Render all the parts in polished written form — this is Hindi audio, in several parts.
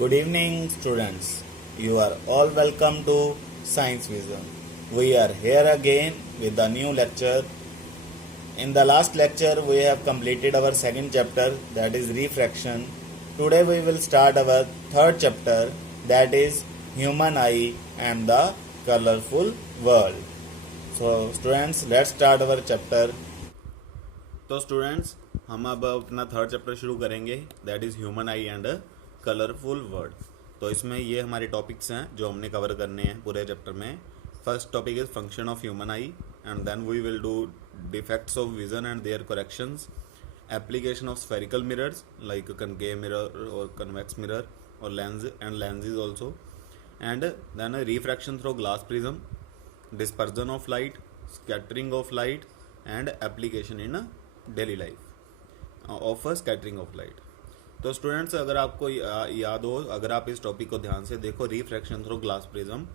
Good evening, students. You are all welcome to Science Vision. We are here again with a new lecture. In the last lecture, we have completed our second chapter, that is refraction. Today, we will start our third chapter, that is human eye and the colorful world. So, students, let's start our chapter. तो स्टूडेंट्स, हम अब अपना थर्ड चैप्टर शुरू करेंगे, that is human eye and colourful word. तो इसमें ये हमारे टॉपिक्स हैं जो हमने कवर करने हैं पूरे चैप्टर में. First topic is function of human eye and then we will do defects of vision and their corrections, application of spherical mirrors like concave mirror और कन्वेक्स मिरर और lens and lenses also, and then refraction through glass prism, dispersion of light, scattering of light and application in daily life of scattering of light. तो स्टूडेंट्स, अगर आपको याद हो, अगर आप इस टॉपिक को ध्यान से देखो, रिफ्रैक्शन थ्रू ग्लास प्रिज्म,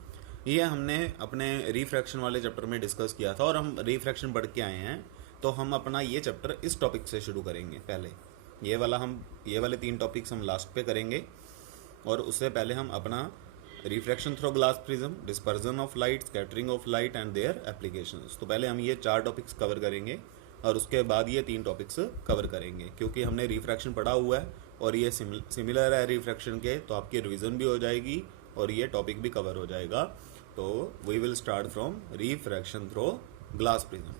ये हमने अपने रिफ्रैक्शन वाले चैप्टर में डिस्कस किया था और हम रिफ्रैक्शन पढ़ के आए हैं. तो हम अपना ये चैप्टर इस टॉपिक से शुरू करेंगे. पहले ये वाले 3 टॉपिक्स हम लास्ट पे करेंगे और उससे पहले हम अपना refraction through glass prism, dispersion of light, scattering of light and their applications. तो पहले हम ये 4 टॉपिक्स कवर करेंगे और उसके बाद ये 3 टॉपिक्स कवर करेंगे, क्योंकि हमने रिफ्रैक्शन पढ़ा हुआ है और ये सिमिलर है रिफ्रैक्शन के, तो आपकी रिवीजन भी हो जाएगी और ये टॉपिक भी कवर हो जाएगा. तो we will start from refraction through glass prism.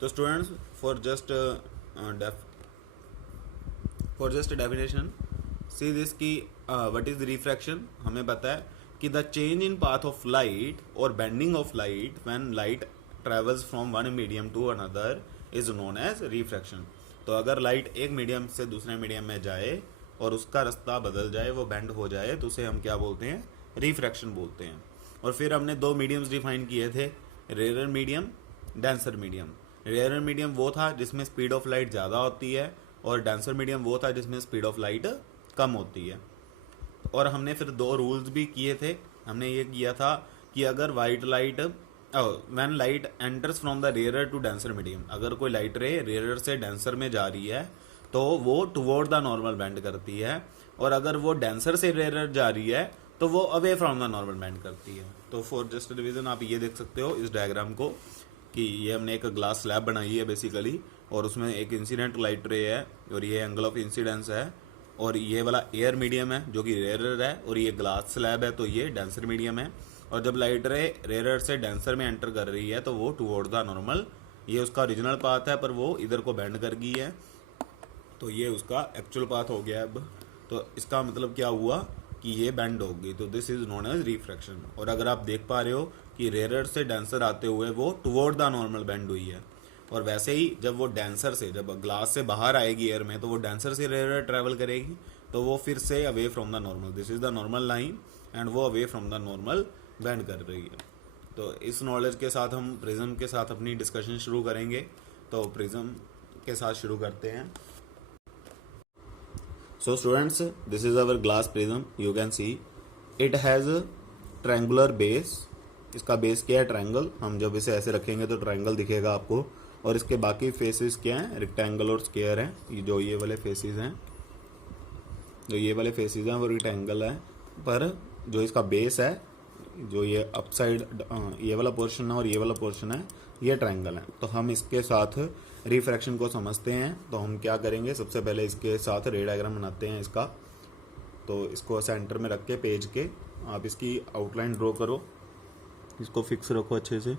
तो students, for just definition see this की व्हाट इज रिफ्रैक्शन. हमें पता है कि the change in path of light और bending of light when light travels from one medium to another is known as refraction. तो अगर लाइट एक मीडियम से दूसरे मीडियम में जाए और उसका रास्ता बदल जाए, वो बेंड हो जाए, तो उसे हम क्या बोलते हैं? रिफ्रैक्शन बोलते हैं. और फिर हमने 2 मीडियम्स डिफाइन किए थे, rare medium, denser medium. Rare medium वो था जिसमें स्पीड ऑफ लाइट ज़्यादा होती है और डेंसर मीडियम वो था जिसमें स्पीड ऑफ लाइट कम होती है. और हमने फिर 2 रूल्स भी किए थे. हमने ये किया था कि अगर white light when light enters from the rare to denser medium, अगर कोई लाइट रे रेयर से डेंसर में जा रही है तो वो टुवर्ड द नॉर्मल बेंड करती है, और अगर वो डेंसर से रेयर जा रही है तो वो away from the normal bend करती है. तो फॉर जस्ट रिवीजन आप ये देख सकते हो इस डायग्राम को कि ये हमने एक ग्लास स्लैब बनाई है बेसिकली, और उसमें एक इंसिडेंट लाइट रे है और ये एंगल ऑफ इंसिडेंस है, और ये वाला एयर मीडियम है जो कि रेयर है, और ये ग्लास स्लैब है तो ये डेंसर मीडियम है. और जब लाइट रे रेयर से डेंसर में एंटर कर रही है तो वो टुवर्ड द नॉर्मल, ये उसका ओरिजिनल पाथ है पर वो इधर को बेंड कर गई है, तो ये उसका एक्चुअल पाथ हो गया अब. तो इसका मतलब क्या हुआ कि ये बेंड हो गई, तो this is known as refraction. और अगर आप देख पा रहे हो कि रेयर से डेंसर आते हुए वो टुवर्ड द नॉर्मल बेंड हुई है, और वैसे ही जब वो डेंसर से, जब ग्लास से बाहर आएगी एयर में, तो वो डेंसर से रेयर ट्रैवल करेगी, तो वो फिर से away from the normal, this is the normal line, and वो away from the normal bend कर रही है. तो इस नॉलेज के साथ हम प्रिज्म के साथ अपनी डिस्कशन शुरू करेंगे. तो प्रिज्म के साथ शुरू करते हैं. So students, this is our glass prism. You can see it has triangular base. इसका बेस क्या है? ट्रायंगल. हम जब इसे ऐसे रखेंगे तो ट्रायंगल दिखेगा आपको, और इसके बाकी फेसेस क्या हैं? रेक्टेंगल और स्क्वायर हैं. ये वाले फेसेस हैं, वो रेक्टेंगल है, पर जो इसका बेस है, जो ये अपसाइड ये वाला पोर्शन है और ये वाला पोर्शन है, ये ट्रायंगल है. तो हम इसके साथ रिफ्रैक्शन को समझते हैं. तो हम क्या करेंगे, सबसे पहले इसके साथ रे डायग्राम बनाते हैं इसका. तो इसको सेंटर में रख के पेज के आप इसकी आउटलाइन ड्रॉ करो, इसको फिक्स रखो अच्छे से.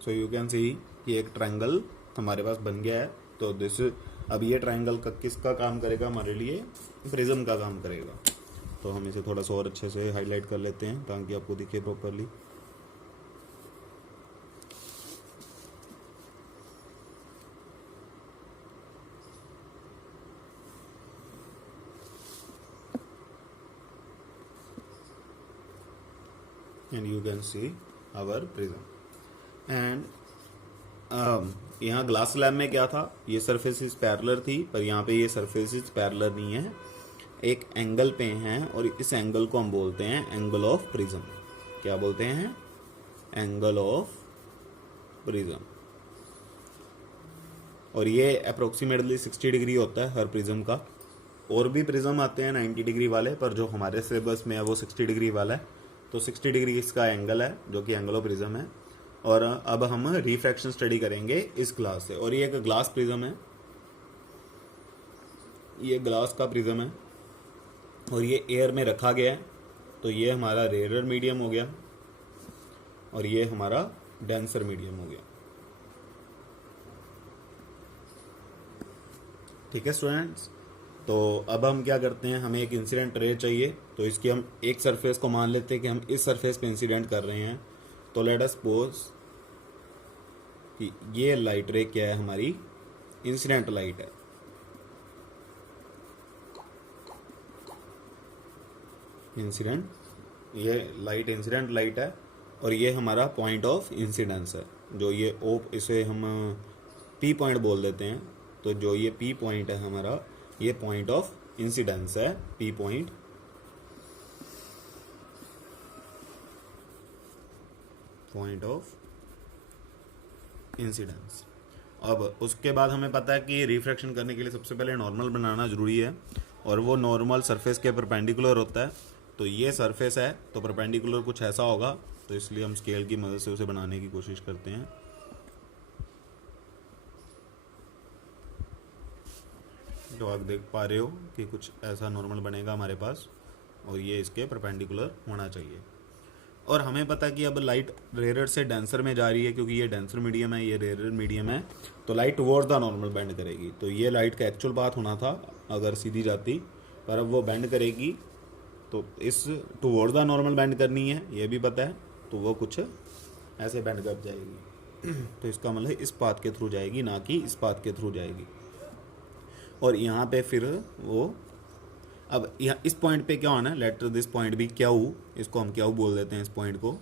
सो यू कैन सी कि एक ट्रायंगल हमारे पास बन गया है. तो दिस, अब ये ट्रायंगल का किसका काम करेगा? हमारे लिए प्रिज्म का काम करेगा. तो हम इसे थोड़ा सा और अच्छे से हाईलाइट कर लेते हैं ताकि आपको दिखे properly. And you can see our prism. And यहाँ ग्लास स्लैब में क्या था? ये सरफेसिस पैरेलल थी, पर यहाँ पे ये सरफेसिस पैरेलल नहीं है. एक एंगल पे हैं और इस एंगल को हम बोलते हैं एंगल ऑफ प्रिज्म। क्या बोलते हैं? Angle of prism. और ये अप्रोक्सीमेटली 60 डिग्री होता है हर प्रिज्म का। और भी प्रिज्म आते हैं 90 डिग्री वाले, पर जो हमारे सिलेबस में है वो 60 डिग्री वाला है। तो 60 डिग्री इसका एंगल है जो कि एंगल ऑफ प्रिज्म है। और अब हम रिफ्रैक्शन स्टडी करेंगे इस ग्लास से। और ये एक ग्लास प्रिज्म है, ये ग्लास का प्रिज्म है और ये एयर में रखा गया है। तो ये हमारा रेयर मीडियम हो गया और ये हमारा डेंसर मीडियम हो गया। ठीक है स्टूडेंट्स, तो अब हम क्या करते हैं, हमें एक इंसिडेंट रे चाहिए। तो इसकी हम एक सरफेस को मान लेते हैं कि हम इस सरफेस पे इंसिडेंट कर रहे हैं। तो लेट अस सपोज कि ये लाइट रे क्या है, हमारी इंसिडेंट लाइट है। इंसिडेंट, ये लाइट इंसिडेंट लाइट है और ये हमारा पॉइंट ऑफ इंसिडेंस है। जो ये इसे हम पी पॉइंट बोल देते हैं। तो जो ये पी पॉइंट है हमारा, ये पॉइंट ऑफ इंसिडेंस है, P point. Point of incidence. अब उसके बाद हमें पता है कि रिफ्रैक्शन करने के लिए सबसे पहले नॉर्मल बनाना जरूरी है और वो नॉर्मल सरफेस के परपेंडिकुलर होता है। तो ये सरफेस है तो परपेंडिकुलर कुछ ऐसा होगा, तो इसलिए हम स्केल की मदद से उसे बनाने की कोशिश करते हैं। तो आप देख पा रहे हो कि कुछ ऐसा नॉर्मल बनेगा हमारे पास और ये इसके परपेंडिकुलर होना चाहिए। और हमें पता है कि अब लाइट रेयर से डेंसर में जा रही है, क्योंकि ये डेंसर मीडियम है, ये रेयर मीडियम है। तो light towards the normal bend करेगी। तो ये लाइट का एक्चुअल पाथ होना था अगर सीधी जाती, पर अब वो बेंड करेगी तो इस टुवर्ड्स द नॉर्मल बेंड करनी है, ये भी पता है। तो वो कुछ ऐसे बेंड कर जाएगी। तो इसका मतलब इस पाथ के थ्रू जाएगी, ना कि इस पाथ के थ्रू जाएगी। और यहाँ पे फिर वो अब यहाँ इस पॉइंट पे क्या होना है, लेट दिस पॉइंट भी क्यू, इसको हम क्यू बोल देते हैं इस पॉइंट को।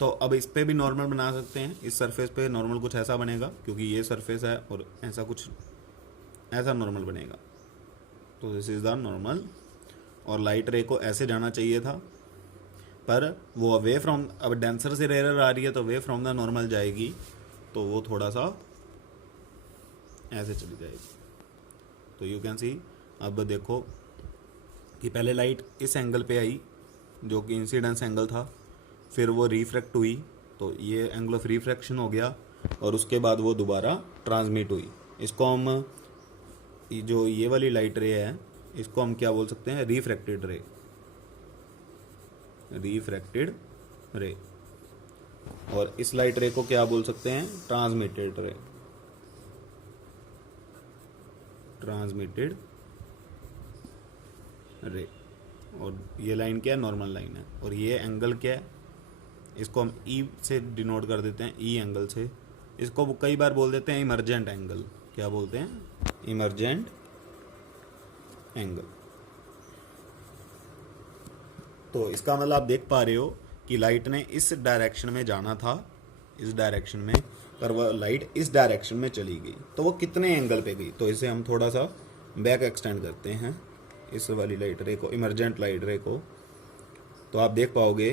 तो अब इस पे भी नॉर्मल बना सकते हैं। इस सरफेस पे नॉर्मल कुछ ऐसा बनेगा, क्योंकि ये सरफेस है और ऐसा कुछ ऐसा नॉर्मल बनेगा। तो दिस इज द नॉर्मल। और लाइट रे को ऐसे जाना चाहिए था, पर वो अवे फ्रॉम, अब डेंसर से रेयर आ रही है तो अवे फ्रॉम द नॉर्मल जाएगी, तो वो थोड़ा सा ऐसे चली जाएगी। तो यू कैन सी, अब देखो कि पहले लाइट इस एंगल पे आई जो कि इंसिडेंस एंगल था, फिर वो रिफ्रैक्ट हुई, तो ये एंगल ऑफ रिफ्रैक्शन हो गया। और उसके बाद वो दोबारा ट्रांसमिट हुई। इसको हम, जो ये वाली लाइट रे है, इसको हम क्या बोल सकते हैं, रिफ्रैक्टेड रे। रिफ्रैक्टेड रे। और इस लाइट रे को क्या बोल सकते हैं, ट्रांसमिटेड रे। ट्रांसमिटेड रे। और ये लाइन क्या है, नॉर्मल लाइन है। और ये एंगल क्या है, इसको हम ई से डिनोट कर देते हैं, ई एंगल से। इसको कई बार बोल देते हैं इमर्जेंट एंगल। क्या बोलते हैं, इमर्जेंट एंगल। तो इसका मतलब आप देख पा रहे हो कि लाइट ने इस डायरेक्शन में जाना था, इस डायरेक्शन में, पर वह लाइट इस डायरेक्शन में चली गई। तो वो कितने एंगल पे गई, तो इसे हम थोड़ा सा बैक एक्सटेंड करते हैं, इस वाली लाइट रे को, इमर्जेंट लाइट रे को। तो आप देख पाओगे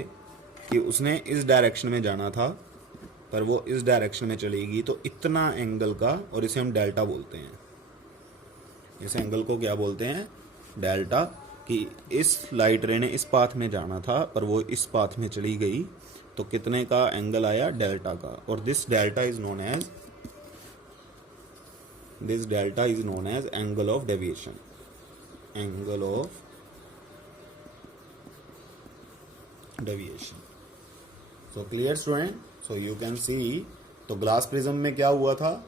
कि उसने इस डायरेक्शन में जाना था पर वो इस डायरेक्शन में चली गई, तो इतना एंगल का, और इसे हम डेल्टा बोलते हैं। इस एंगल को क्या बोलते हैं, डेल्टा। कि इस लाइट रे ने इस पाथ में जाना था पर वो इस पाथ में चली गई, तो कितने का एंगल आया, डेल्टा का। और this delta is known as angle of deviation. Angle of deviation. So clear student, so you can see. तो ग्लास प्रिज्म में क्या हुआ था,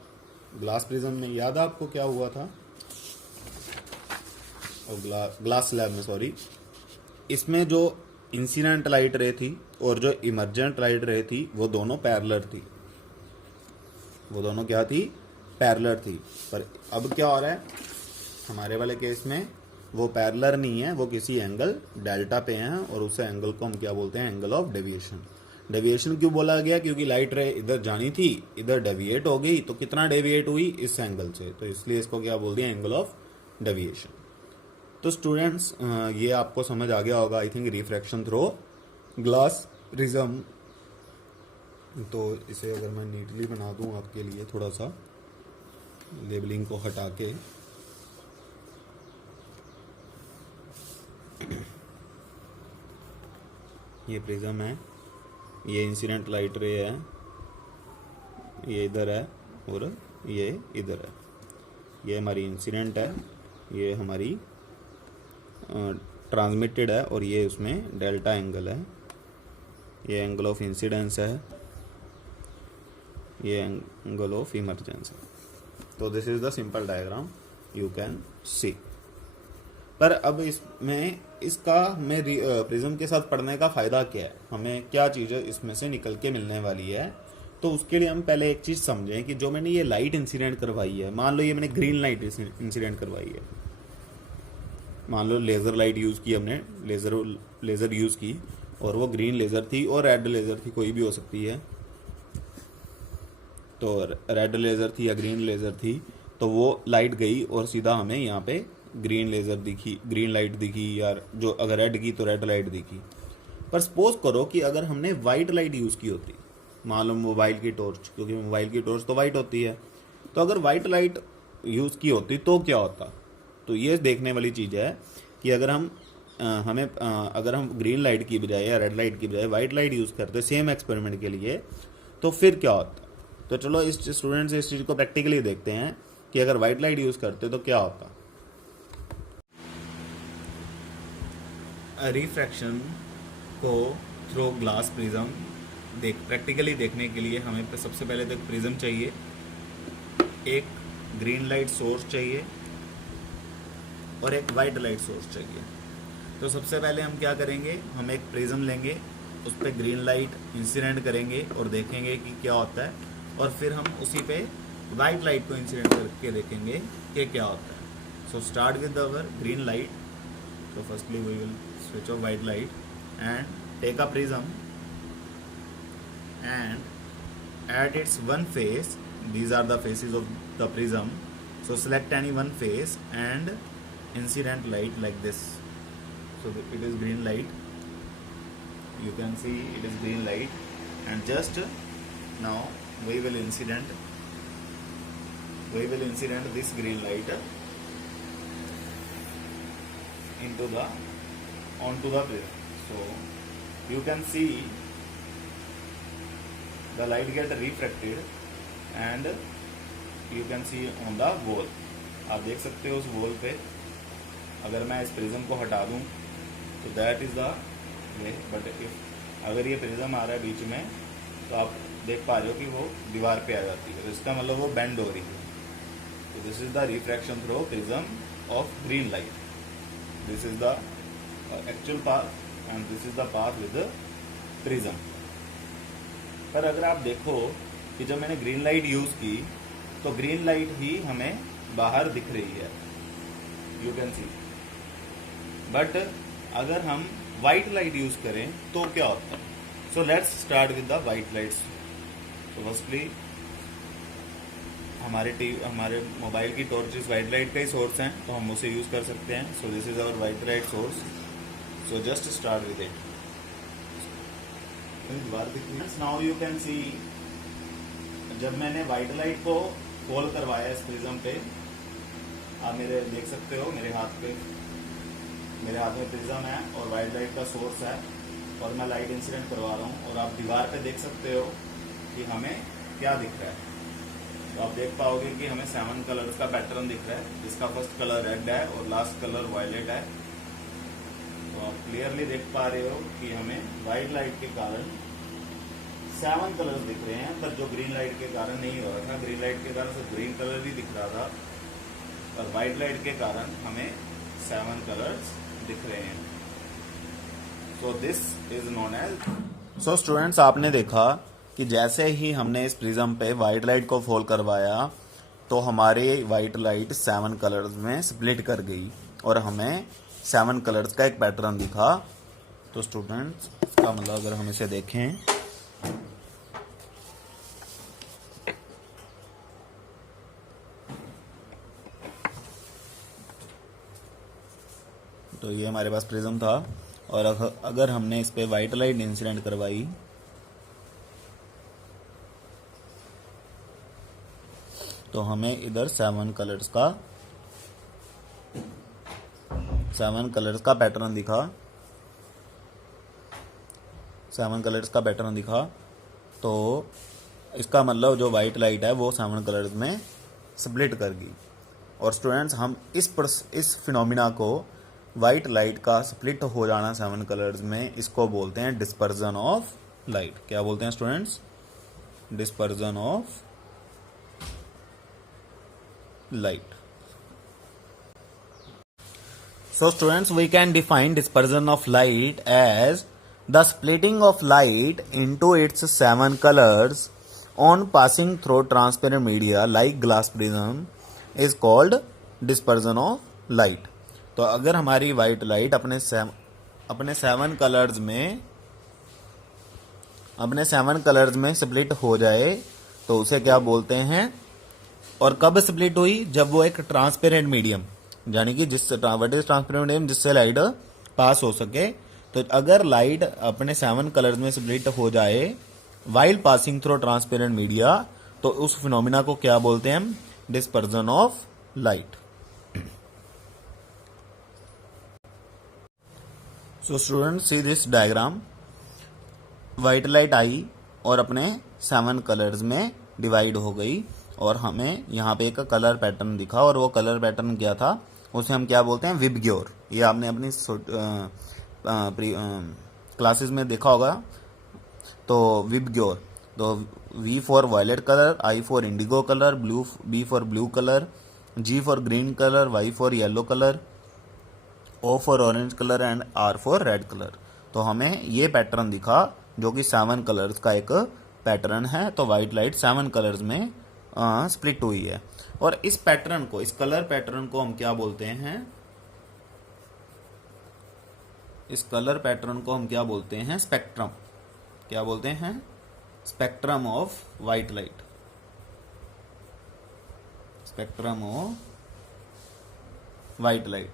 ग्लास प्रिज्म में याद है आपको क्या हुआ था, और ग्लास स्लैब में, सॉरी, इसमें जो इंसिडेंट लाइट रे थी और जो इमर्जेंट लाइट रे थी, वो दोनों पैरेलल थी। वो दोनों क्या थी, पैरेलल थी। पर अब क्या हो रहा है हमारे वाले केस में, वो पैरेलल नहीं है, वो किसी एंगल डेल्टा पे हैं, और उस एंगल को हम क्या बोलते हैं, एंगल ऑफ डेविएशन। डेविएशन क्यों बोला गया, क्योंकि लाइट रे इधर जानी थी, इधर डेविएट हो गई, तो कितना डेविएट हुई, इस एंगल से, तो इसलिए इसको क्या बोल दिया, एंगल ऑफ डेविएशन। तो स्टूडेंट्स ये आपको समझ आ गया होगा I think, refraction through glass prism. तो इसे अगर मैं नीटली बना दूं आपके लिए, थोड़ा सा लेबलिंग को हटा के, ये प्रिज्म है, ये इंसिडेंट लाइट रे है, ये इधर है और ये इधर है। ये हमारी इंसिडेंट है, ये हमारी ट्रांसमिटेड है, और ये उसमें डेल्टा एंगल है, ये एंगल ऑफ इंसिडेंस है, ये एंगल ऑफ इमरजेंस है। तो this is the simple diagram you can सी। पर अब इसमें इसका हमें प्रिज्म के साथ पढ़ने का फ़ायदा क्या है, हमें क्या चीज़ें इसमें से निकल के मिलने वाली है। तो उसके लिए हम पहले एक चीज़ समझें कि जो मैंने ये लाइट इंसिडेंट करवाई है, मान लो ये मैंने ग्रीन लाइट इंसिडेंट करवाई है, मान लो लेज़र लाइट यूज़ की हमने, लेज़र यूज़ की, और वो ग्रीन लेज़र थी और रेड लेज़र थी, कोई भी हो सकती है। तो रेड लेज़र थी या ग्रीन लेज़र थी, तो वो लाइट गई और सीधा हमें यहाँ पे ग्रीन लेज़र दिखी, ग्रीन लाइट दिखी, या जो अगर रेड की तो रेड लाइट दिखी। पर सपोज करो कि अगर हमने वाइट लाइट यूज़ की होती, मान लो मोबाइल की टॉर्च, क्योंकि मोबाइल की टॉर्च तो वाइट होती है, तो अगर वाइट लाइट यूज़ की होती तो क्या होता। तो ये देखने वाली चीज़ है कि अगर हम अगर हम ग्रीन लाइट की बजाय या रेड लाइट की बजाय वाइट लाइट यूज़ करते सेम एक्सपेरिमेंट के लिए, तो फिर क्या होता। तो चलो इस स्टूडेंट्स इस चीज़ को प्रैक्टिकली देखते हैं कि अगर वाइट लाइट यूज़ करते तो क्या होता। रिफ्रैक्शन को थ्रू ग्लास प्रिज्म प्रैक्टिकली देखने के लिए हमें सबसे पहले तो प्रिज्म चाहिए, एक ग्रीन लाइट सोर्स चाहिए और एक वाइट लाइट सोर्स चाहिए। तो सबसे पहले हम क्या करेंगे, हम एक प्रिज्म लेंगे, उस पर ग्रीन लाइट इंसिडेंट करेंगे और देखेंगे कि क्या होता है, और फिर हम उसी पे वाइट लाइट को इंसिडेंट करके देखेंगे कि क्या होता है। So start with our green light. So firstly we will switch off white light and take a prism and at its one face, these are the faces of the prism, so select any one face and incident light like this. So it is green light, you can see it is green light, and just now we will incident this green light onto the prism. So you can see the light get refracted and you can see on the wall. आप देख सकते हो उस वॉल पे, अगर मैं इस प्रिज्म को हटा दूं तो that is the way, but if अगर ये प्रिज्म आ रहा है बीच में तो आप देख पा रहे हो कि वो दीवार पे आ जाती है, तो इसका मतलब वो बेंड हो रही है। तो this is the refraction through prism of green light. This is the actual path and this is the path with the prism. पर अगर आप देखो कि जब मैंने ग्रीन लाइट यूज़ की तो ग्रीन लाइट ही हमें बाहर दिख रही है, यू कैन सी। बट अगर हम वाइट लाइट यूज़ करें तो क्या होता है। So let's start with the white lights. तो फर्स्टली हमारे मोबाइल की टॉर्चेस वाइट लाइट का ही सोर्स हैं, तो हम उसे यूज़ कर सकते हैं। So this is our white light source. So just start with it. Now you can see, जब मैंने वाइट लाइट को फॉल करवाया इस प्रिज्म पे, आप मेरे देख सकते हो मेरे हाथ में प्रिज्म है और वाइट लाइट का सोर्स है, और मैं लाइट इंसिडेंट करवा रहा हूँ, और आप दीवार पे देख सकते हो कि हमें क्या दिख रहा है। तो आप देख पाओगे कि हमें 7 कलर्स का पैटर्न दिख रहा है, जिसका फर्स्ट कलर रेड है और लास्ट कलर वायलेट है। तो आप क्लियरली देख पा रहे हो कि हमें वाइट लाइट के कारण 7 कलर्स दिख रहे हैं, पर जो ग्रीन लाइट के कारण नहीं हो रहा था। ग्रीन लाइट के कारण सिर्फ ग्रीन कलर ही दिख रहा था, पर वाइट लाइट के कारण हमें 7 कलर्स दिख रहे हैं। So this is known as. So students, आपने देखा कि जैसे ही हमने इस प्रिज्म पे वाइट लाइट को फॉल करवाया तो हमारे वाइट लाइट 7 कलर्स में स्प्लिट कर गई और हमें 7 कलर्स का एक पैटर्न दिखा। तो स्टूडेंट्स, इसका मतलब अगर हम इसे देखें, तो ये हमारे पास प्रिज्म था, और अगर हमने इस पे वाइट लाइट इंसिडेंट करवाई तो हमें इधर 7 कलर्स का पैटर्न दिखा, 7 कलर्स का पैटर्न दिखा। तो इसका मतलब जो वाइट लाइट है वो 7 कलर्स में स्प्लिट कर गई। और स्टूडेंट्स, हम इस फिनोमिना को, वाइट लाइट का स्प्लिट हो जाना 7 कलर्स में, इसको बोलते हैं डिस्पर्जन ऑफ लाइट। क्या बोलते हैं students? Dispersion of light. So students, we can define dispersion of light as the splitting of light into its 7 colors on passing through transparent media like glass prism is called dispersion of light. तो अगर हमारी वाइट लाइट अपने 7 कलर्स में स्प्लिट हो जाए तो उसे क्या बोलते हैं? और कब स्प्लिट हुई? जब वो एक ट्रांसपेरेंट मीडियम, यानी कि व्हाट इज ट्रांसपेरेंट मीडियम, जिससे लाइट पास हो सके। तो अगर लाइट अपने 7 कलर्स में स्प्लिट हो जाए while passing through transparent media, तो उस फिनोमिना को क्या बोलते हैं हम? Dispersion of light. So students, see this diagram. White light आई और अपने 7 कलर्स में डिवाइड हो गई, और हमें यहाँ पे एक कलर पैटर्न दिखा, और वो कलर पैटर्न क्या था? उसे हम क्या बोलते हैं? विबग्योर। ये आपने अपनी क्लासेस में देखा होगा। तो विबग्योर, तो V for violet colour, I for indigo colour, B for blue colour, G for green colour, Y for yellow colour, O for orange colour and R for red colour. तो हमें ये पैटर्न दिखा जो कि 7 कलर्स का एक पैटर्न है। तो वाइट लाइट 7 कलर्स में स्प्लिट हुई है। और इस पैटर्न को, इस कलर पैटर्न को हम क्या बोलते हैं? इस कलर पैटर्न को हम क्या बोलते हैं? स्पेक्ट्रम। क्या बोलते हैं? Spectrum of white light. Spectrum of white light.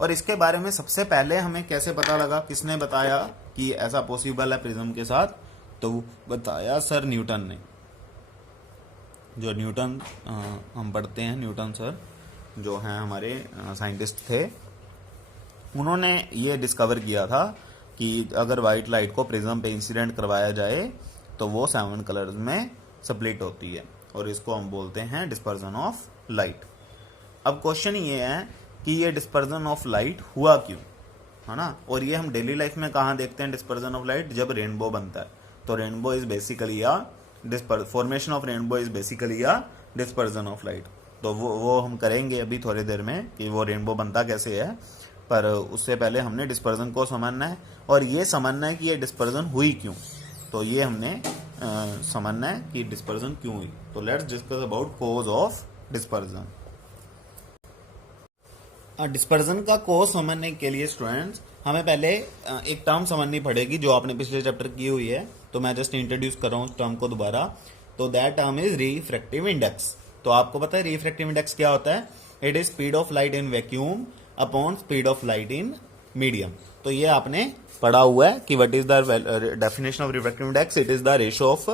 और इसके बारे में सबसे पहले हमें कैसे पता लगा? किसने बताया कि ऐसा पॉसिबल है प्रिज्म के साथ? तो बताया सर न्यूटन ने। जो न्यूटन हम पढ़ते हैं, न्यूटन सर जो हैं हमारे साइंटिस्ट थे, उन्होंने ये डिस्कवर किया था कि अगर वाइट लाइट को प्रिज्म पे इंसिडेंट करवाया जाए तो वो 7 कलर्स में स्प्लिट होती है, और इसको हम बोलते हैं डिस्पर्जन ऑफ लाइट। अब क्वेश्चन ये है कि ये डिस्पर्जन ऑफ लाइट हुआ क्यों, है ना? और ये हम डेली लाइफ में कहाँ देखते हैं डिस्पर्जन ऑफ लाइट? जब रेनबो बनता है। तो rainbow is basically formation of rainbow is basically a dispersion of light. तो वो हम करेंगे अभी थोड़ी देर में कि वो रेनबो बनता कैसे है, पर उससे पहले हमने डिस्पर्जन को समझना है, और ये समझना है कि ये डिस्पर्जन हुई क्यों। तो ये हमने समझना है कि डिस्पर्जन क्यों हुई। तो let's discuss about cause of dispersion. Dispersion का कॉज समझने के लिए स्टूडेंट्स हमें पहले एक टर्म समझनी पड़ेगी जो आपने पिछले चैप्टर की हुई है। तो मैं जस्ट इंट्रोड्यूस कर रहा हूँ उस टर्म को दोबारा। तो that term is refractive index. तो आपको पता है रिफ्रैक्टिव इंडेक्स क्या होता है? It is speed of light in vacuum upon speed of light in medium. तो ये आपने पढ़ा हुआ है कि what is the definition of refractive index? It is the ratio of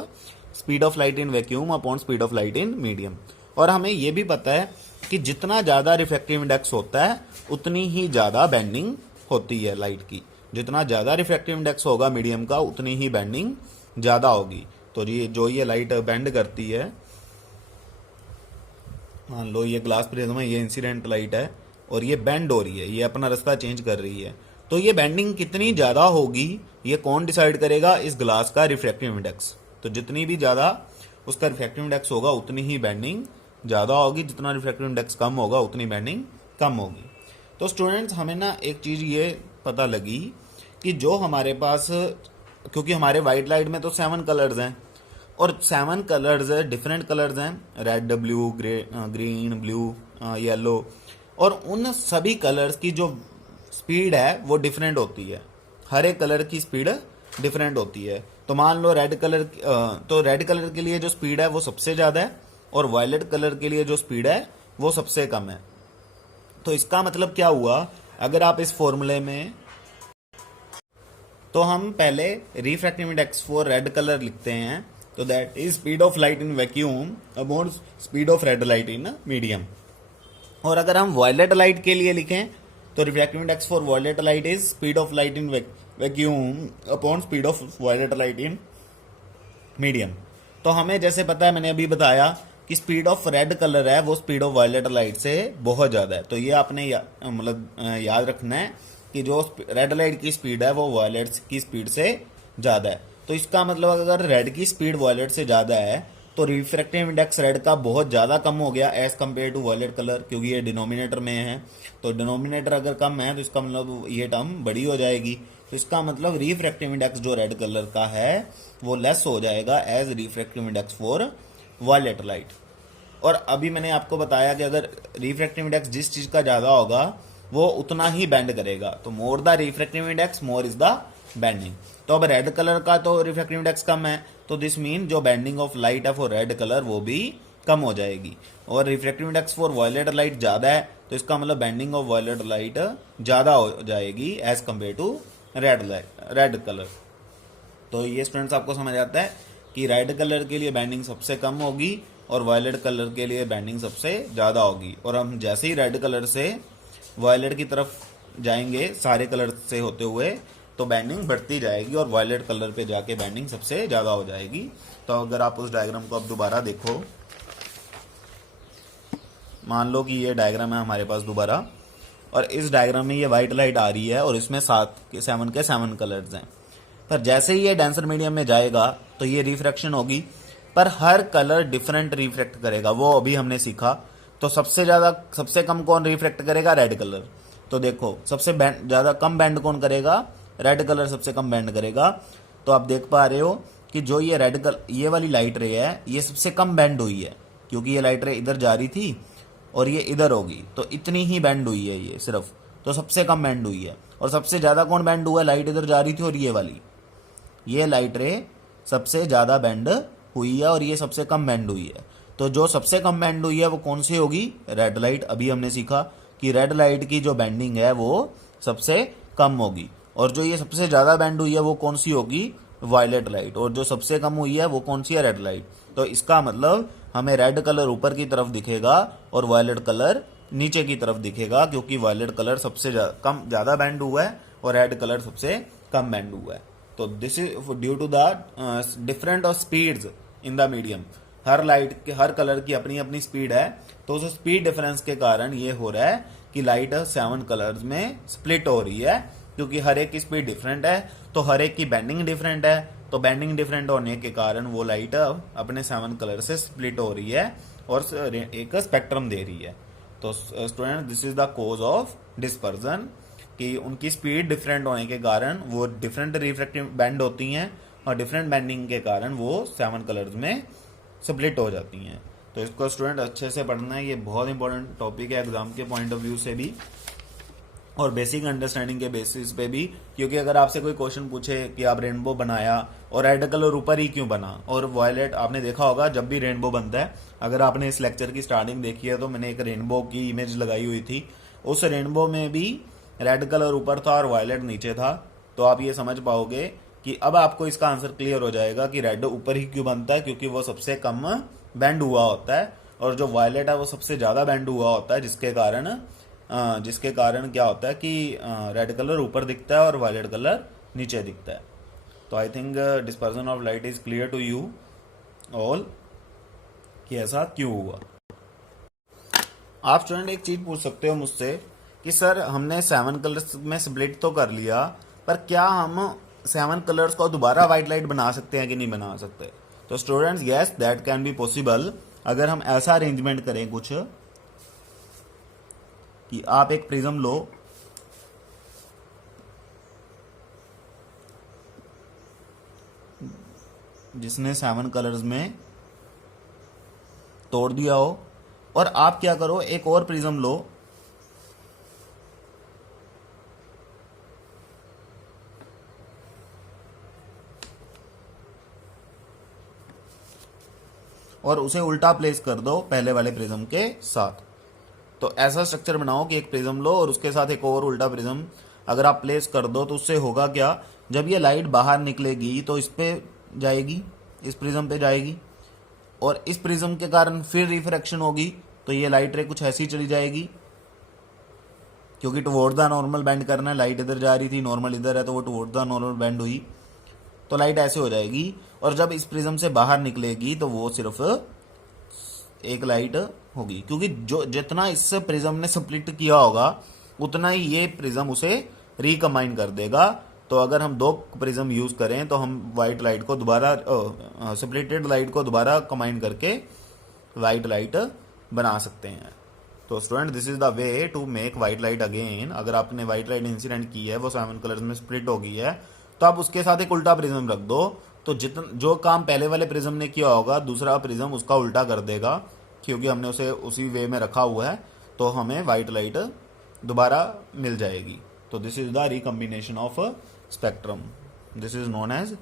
speed of light in vacuum upon speed of light in medium. और हमें यह भी पता है कि जितना ज्यादा रिफ्रैक्टिव इंडेक्स होता है उतनी ही ज्यादा बेंडिंग होती है लाइट की। जितना ज्यादा रिफ्रैक्टिव इंडेक्स होगा मीडियम का, उतनी ही बेंडिंग ज्यादा होगी। तो ये लाइट बेंड करती है, मान लो ये ग्लास प्रिज्म है, ये इंसिडेंट लाइट है और ये बेंड हो रही है, ये अपना रास्ता चेंज कर रही है। तो ये बेंडिंग कितनी ज्यादा होगी ये कौन डिसाइड करेगा? इस ग्लास का रिफ्रैक्टिव इंडेक्स। तो जितनी भी ज्यादा उसका रिफ्रैक्टिव इंडेक्स होगा उतनी ही बेंडिंग ज्यादा होगी, जितना रिफ्रैक्टिव इंडेक्स कम होगा उतनी बेंडिंग कम होगी। तो स्टूडेंट्स हमें ना एक चीज ये पता लगी कि जो हमारे पास, क्योंकि हमारे वाइट लाइट में तो 7 कलर्स हैं और 7 कलर्स डिफरेंट कलर्स हैं, red, blue, green, blue, yellow, और उन सभी कलर्स की जो स्पीड है वो डिफरेंट होती है। हर एक कलर की स्पीड डिफरेंट होती है। तो मान लो रेड कलर, तो रेड कलर के लिए जो स्पीड है वो सबसे ज्यादा है और वायलेट कलर के लिए जो स्पीड है वो सबसे कम है। तो इसका मतलब क्या हुआ अगर आप इस फॉर्मूले में, तो हम पहले refractive index for red colour लिखते हैं, तो that is speed of light in vacuum upon speed of red light in medium. और अगर हम वायलेट लाइट के लिए लिखें तो refractive index for violet light is speed of light in vacuum upon speed of violet light in medium. तो हमें जैसे पता है, मैंने अभी बताया कि स्पीड ऑफ रेड कलर है वो स्पीड ऑफ वायलेट लाइट से बहुत ज़्यादा है। तो ये आपने मतलब याद रखना है कि जो रेड लाइट की स्पीड है वो वायलेट की स्पीड से ज़्यादा है। तो इसका मतलब अगर रेड की स्पीड वायलेट से ज़्यादा है तो रिफ्रैक्टिव इंडेक्स रेड का बहुत ज़्यादा कम हो गया as compare to violet colour, क्योंकि ये डिनोमिनेटर में है। तो डिनोमिनेटर अगर कम है तो इसका मतलब ये टर्म बड़ी हो जाएगी। तो इसका मतलब रिफ्रैक्टिव इंडेक्स जो रेड कलर का है वो लेस हो जाएगा as refractive index for violet light. और अभी मैंने आपको बताया कि अगर रिफ्रैक्टिव इंडेक्स जिस चीज़ का ज़्यादा होगा वो उतना ही बेंड करेगा। तो more the refractive index more is the bending. तो अब रेड कलर का तो रिफ्रैक्टिव इंडेक्स कम है, तो दिस मीन जो बेंडिंग ऑफ लाइट है फॉर रेड कलर वो भी कम हो जाएगी। और refractive index for violet light ज़्यादा है, तो इसका मतलब बेंडिंग ऑफ वायलेट लाइट ज़्यादा हो जाएगी as compare to red colour. तो ये स्टूडेंट्स आपको समझ आता है कि रेड कलर के लिए बैंडिंग सबसे कम होगी और वायलेट कलर के लिए बैंडिंग सबसे ज़्यादा होगी। और हम जैसे ही रेड कलर से वायलेट की तरफ जाएंगे सारे कलर से होते हुए तो बैंडिंग बढ़ती जाएगी और वायलेट कलर पे जाके बैंडिंग सबसे ज़्यादा हो जाएगी। तो अगर आप उस डायग्राम को अब दोबारा देखो, मान लो कि ये डायग्राम है हमारे पास दोबारा, और इस डायग्राम में ये वाइट लाइट आ रही है और इसमें 7 कलर्स हैं। पर जैसे ही ये डेंसर मीडियम में जाएगा तो ये रिफ्रैक्शन होगी, पर हर कलर डिफरेंट रिफ्रैक्ट करेगा, वो अभी हमने सीखा। तो सबसे कम कौन रिफ्रैक्ट करेगा? Red colour. तो देखो सबसे ज़्यादा कम बैंड कौन करेगा? रेड कलर सबसे कम बैंड करेगा। तो आप देख पा रहे हो कि जो ये रेड कलर, ये वाली लाइट रे है, ये सबसे कम बैंड हुई है, क्योंकि ये लाइट रे इधर जा रही थी और ये इधर होगी, तो इतनी ही बैंड हुई है ये सिर्फ। तो सबसे कम बैंड हुई है। और सबसे ज़्यादा कौन बैंड हुआ है? लाइट इधर जा रही थी और ये वाली, ये लाइट रे सबसे ज़्यादा बैंड हुई है और ये सबसे कम बैंड हुई है। तो जो सबसे कम बैंड हुई है वो कौन सी होगी? Red light. अभी हमने सीखा कि रेड लाइट की जो बैंडिंग है वो सबसे कम होगी। और जो ये सबसे ज़्यादा बैंड हुई है वो कौन सी होगी? Violet light. और जो सबसे कम हुई है वो कौन सी है? Red light. तो इसका मतलब हमें रेड कलर ऊपर की तरफ दिखेगा और वायलेट कलर नीचे की तरफ दिखेगा, क्योंकि वायलेट कलर सबसे ज़्यादा बैंड हुआ है और रेड कलर सबसे कम बैंड हुआ है। तो this is due to the different of speeds in the medium. हर कलर की अपनी अपनी स्पीड है, तो उस स्पीड डिफरेंस के कारण ये हो रहा है कि लाइट 7 कलर्स में स्प्लिट हो रही है, क्योंकि हर एक की स्पीड डिफरेंट है, तो हर एक की बैंडिंग डिफरेंट है। तो बैंडिंग डिफरेंट होने के कारण वो लाइट अपने 7 कलर से स्प्लिट हो रही है और एक स्पेक्ट्रम दे रही है। तो student, this is the cause of dispersion, कि उनकी स्पीड डिफरेंट होने के कारण वो डिफरेंट रिफ्रैक्टिव बैंड होती हैं और डिफरेंट बैंडिंग के कारण वो 7 कलर्स में स्प्लिट हो जाती हैं। तो इसको स्टूडेंट अच्छे से पढ़ना है, ये बहुत इंपॉर्टेंट टॉपिक है एग्जाम के पॉइंट ऑफ व्यू से भी और बेसिक अंडरस्टैंडिंग के बेसिस पे भी। क्योंकि अगर आपसे कोई क्वेश्चन पूछे कि आप रेनबो बनाया और रेड कलर ऊपर ही क्यों बना, और वायलेट, आपने देखा होगा जब भी रेनबो बनता है, अगर आपने इस लेक्चर की स्टार्टिंग देखी है तो मैंने एक रेनबो की इमेज लगाई हुई थी। उस रेनबो में भी रेड कलर ऊपर था और वायलेट नीचे था। तो आप ये समझ पाओगे कि अब आपको इसका आंसर क्लियर हो जाएगा कि रेड ऊपर ही क्यों बनता है, क्योंकि वो सबसे कम बैंड हुआ होता है, और जो वायलेट है वो सबसे ज़्यादा बैंड हुआ होता है, जिसके कारण क्या होता है कि रेड कलर ऊपर दिखता है और वायलेट कलर नीचे दिखता है। तो I think dispersion of light is clear to you all कि ऐसा क्यों हुआ। आप स्टूडेंट एक चीज पूछ सकते हो मुझसे कि सर हमने 7 कलर्स में स्प्लिट तो कर लिया, पर क्या हम 7 कलर्स को दोबारा वाइट लाइट बना सकते हैं कि नहीं बना सकते? तो students, yes, that can be possible. अगर हम ऐसा अरेंजमेंट करें कुछ कि आप एक प्रिज्म लो, जिसने 7 कलर्स में तोड़ दिया हो, और आप क्या करो, एक और प्रिज्म लो और उसे उल्टा प्लेस कर दो पहले वाले प्रिज्म के साथ। तो ऐसा स्ट्रक्चर बनाओ कि एक प्रिज्म लो और उसके साथ एक और उल्टा प्रिज्म अगर आप प्लेस कर दो तो उससे होगा क्या, जब ये लाइट बाहर निकलेगी तो इस पे जाएगी, इस प्रिज्म पे जाएगी, और इस प्रिज्म के कारण फिर रिफ्रैक्शन होगी, तो ये लाइट रे कुछ ऐसी चली जाएगी, क्योंकि टुवर्ड द नॉर्मल बेंड करना है, लाइट इधर जा रही थी, नॉर्मल इधर है, तो वो टुवर्ड द नॉर्मल बेंड हुई, तो लाइट ऐसे हो जाएगी। और जब इस प्रिज्म से बाहर निकलेगी तो वो सिर्फ एक लाइट होगी, क्योंकि जो जितना इससे प्रिज्म ने स्प्लिट किया होगा उतना ही ये प्रिज्म उसे रिकम्बाइन कर देगा। तो अगर हम दो प्रिज्म यूज करें तो हम वाइट लाइट को दोबारा स्प्लिटेड लाइट को दोबारा कंबाइन करके वाइट लाइट बना सकते हैं। तो student this is the way to make white light again. अगर आपने वाइट लाइट इंसिडेंट की है, वो 7 कलर्स में स्प्लिट हो गई है, तो आप उसके साथ एक उल्टा प्रिज्म रख दो, तो जितना जो काम पहले वाले प्रिज्म ने किया होगा दूसरा प्रिज्म उसका उल्टा कर देगा, क्योंकि हमने उसे उसी वे में रखा हुआ है, तो हमें वाइट लाइट दोबारा मिल जाएगी। तो this is the recombination of spectrum, this is known as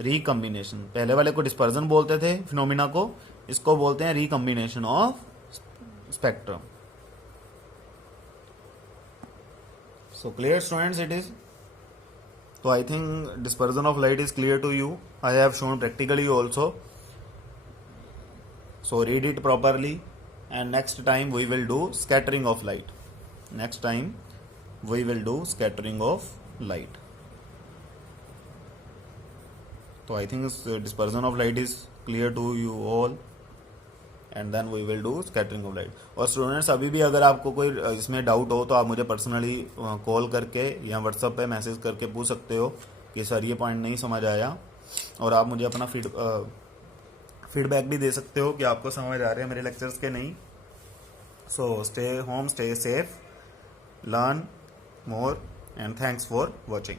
recombination. पहले वाले को डिस्पर्जन बोलते थे फिनोमिना को, इसको बोलते हैं recombination of spectrum. So clear students it is. So I think dispersion of light is clear to you. I have shown practically also. So read it properly, and next time we will do scattering of light. Next time we will do scattering of light. So I think dispersion of light is clear to you all. And then we will do scattering of light. और स्टूडेंट्स अभी भी अगर आपको कोई इसमें डाउट हो तो आप मुझे पर्सनली कॉल करके या व्हाट्सएप पे मैसेज करके पूछ सकते हो कि सर ये पॉइंट नहीं समझ आया, और आप मुझे अपना फीडबैक भी दे सकते हो कि आपको समझ आ रहे हैं मेरे लेक्चर्स के नहीं। So stay home, stay safe, learn more, and thanks for watching.